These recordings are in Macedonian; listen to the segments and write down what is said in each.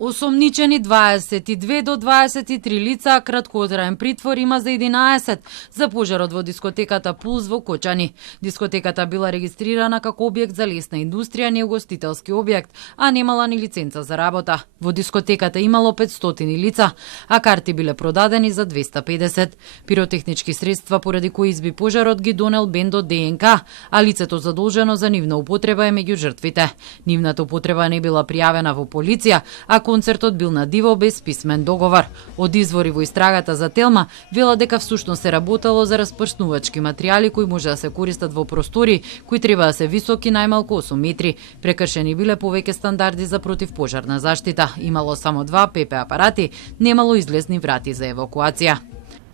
Осомничени 22 до 23 лица, а краткотраен притвор има за 11 за пожарот во дискотеката Пулс во Кочани. Дискотеката била регистрирана како објект за лесна индустрија, не угостителски објект, а немала ни лиценца за работа. Во дискотеката имало 500 лица, а карти биле продадени за 250. Пиротехнички средства поради кои изби пожарот ги донел бендот ДНК, а лицето задолжено за нивна употреба е меѓу жртвите. Нивната употреба не била пријавена во полиција, а концертот бил на диво без писмен договор. Од извори во истрагата за Телма велат дека всушност се работело за распрснувачки материјали кои може да се користат во простори кои треба да се високи најмалку 8 метри. Прекршени биле повеќе стандарди за противпожарна заштита. Имало само 2 ПП апарати, немало излезни врати за евакуација.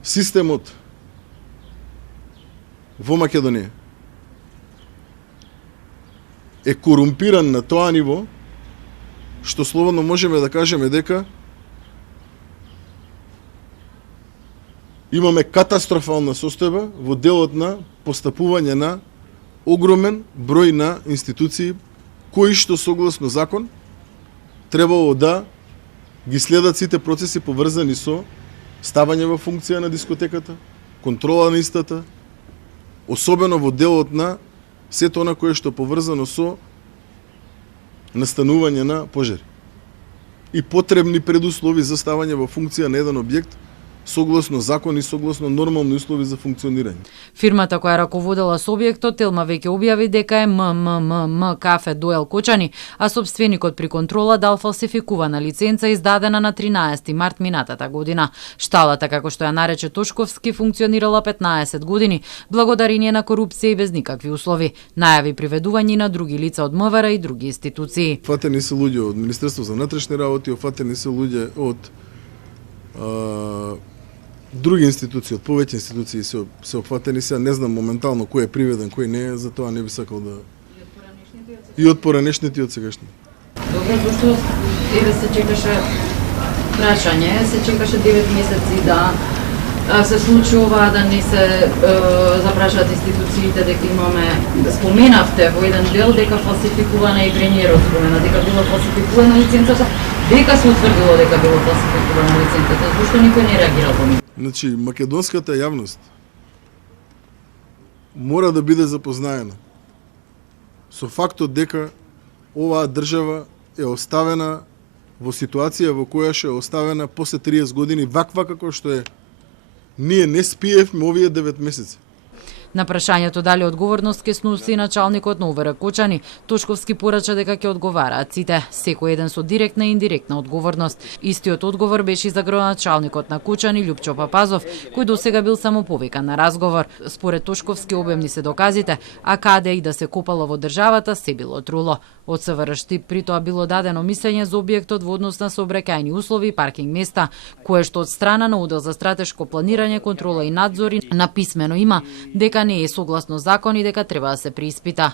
Системот во Македонија е корумпиран на тоа ниво што слободно можеме да кажеме дека имаме катастрофална состојба во делот на постапување на огромен број на институции кои што согласно закон требало да ги следат сите процеси поврзани со ставање во функција на дискотеката, контрола на истата, особено во делот на сето она кое што поврзано со настанување на пожари и потребни предуслови за ставање во функција на еден објект согласно закон и согласно нормални услови за функционирање. Фирмата која раководела со објектот Телма веќе објави дека е МММ Кафе Дуел Кочани, а собственикот при контрола дал фалсификувана лиценца издадена на 13 март минатата година. Шталата, како што ја нарече Тошковски, функционирала 15 години, благодарение на корупција и без никакви услови. Најави приведување на други лица од МВР и други институции. Фатени се луѓе од Министерство за внатрешни работи, фатени се луѓе од други институции, од повеќе институции се опфатени, сега не знам моментално кој е приведен, кој не е, затоа не би сакал да... И од поранешните и од сегашните. Добро, зашто еве се чекаше прашање, се чекаше 9 месеци да се случи ова, да не се запрашаат институциите, дека имаме, споменавте во еден дел дека фалсификувана и премиерот спомена дека била фалсификувана лиценцата, дека се утврдило дека била фалсификувана лиценцата, зашто никој не реагирал во нив? Значи, македонската јавност мора да биде запознаена со фактот дека оваа држава е оставена во ситуација во која што е оставена после 30 години ваква како што е. Ние не спиевме овие 9 месеци. На прашањето дали одговорност ке сноси началникот на МВР Кочани, Тошковски порача дека ќе одговараат сите, секој еден со директна и индиректна одговорност. Истиот одговор беше за градоначалникот на Кочани Љупчо Папазов, кој досега бил само повикан на разговор. Според Тошковски обемни се доказите, а каде и да се копало во државата се било труло. Од СВР Штип при тоа било дадено мислење за објектот во однос на сообраќајни услови и паркинг места, кое што од страна на Одел за стратешко планирање, контрола и надзори написмено има дека не е согласно закон и дека треба да се преиспита.